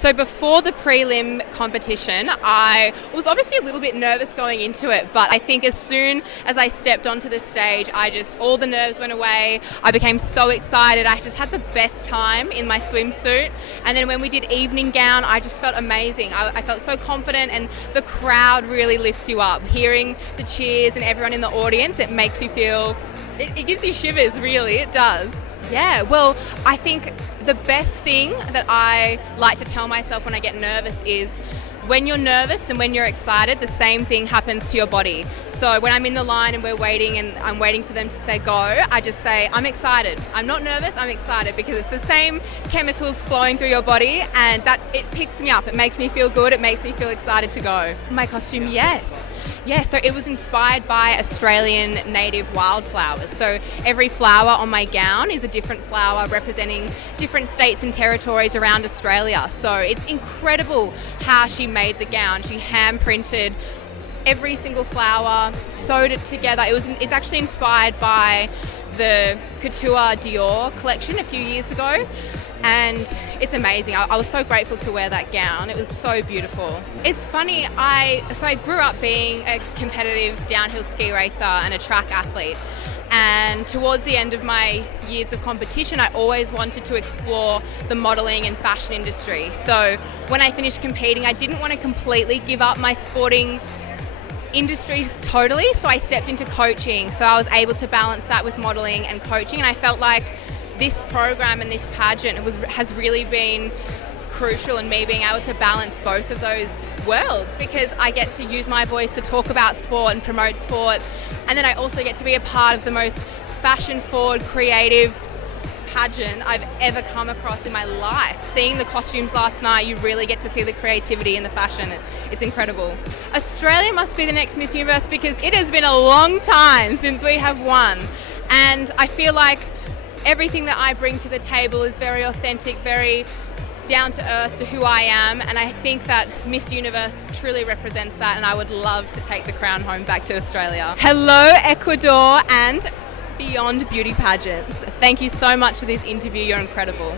So before the prelim competition, I was obviously a little bit nervous going into it, but I think as soon as I stepped onto the stage, all the nerves went away. I became so excited. I just had the best time in my swimsuit. And then when we did evening gown, I just felt amazing. I felt so confident, and the crowd really lifts you up. Hearing the cheers and everyone in the audience, it makes you feel, it gives you shivers, really, it does. Yeah, well, I think the best thing that I like to tell myself when I get nervous is when you're nervous and when you're excited, the same thing happens to your body. So when I'm in the line and we're waiting and I'm waiting for them to say go, I just say, I'm excited. I'm not nervous, I'm excited, because it's the same chemicals flowing through your body, and that it picks me up. It makes me feel good. It makes me feel excited to go. My costume, yes. Yeah, so it was inspired by Australian native wildflowers. So every flower on my gown is a different flower representing different states and territories around Australia. So it's incredible how she made the gown. She hand-printed every single flower, sewed it together. It's actually inspired by the Couture Dior collection a few years ago. And it's amazing. I was so grateful to wear that gown. It was so beautiful. It's funny, I grew up being a competitive downhill ski racer and a track athlete. And towards the end of my years of competition, I always wanted to explore the modelling and fashion industry. So when I finished competing, I didn't want to completely give up my sporting industry totally. So I stepped into coaching. So I was able to balance that with modelling and coaching. And I felt like this program and this pageant has really been crucial in me being able to balance both of those worlds, because I get to use my voice to talk about sport and promote sport, and then I also get to be a part of the most fashion-forward, creative pageant I've ever come across in my life. Seeing the costumes last night, you really get to see the creativity in the fashion. It's incredible. Australia must be the next Miss Universe, because it has been a long time since we have won, and I feel like everything that I bring to the table is very authentic, very down to earth to who I am, and I think that Miss Universe truly represents that, and I would love to take the crown home back to Australia. Hello Ecuador and Beyond Beauty Pageants. Thank you so much for this interview, you're incredible.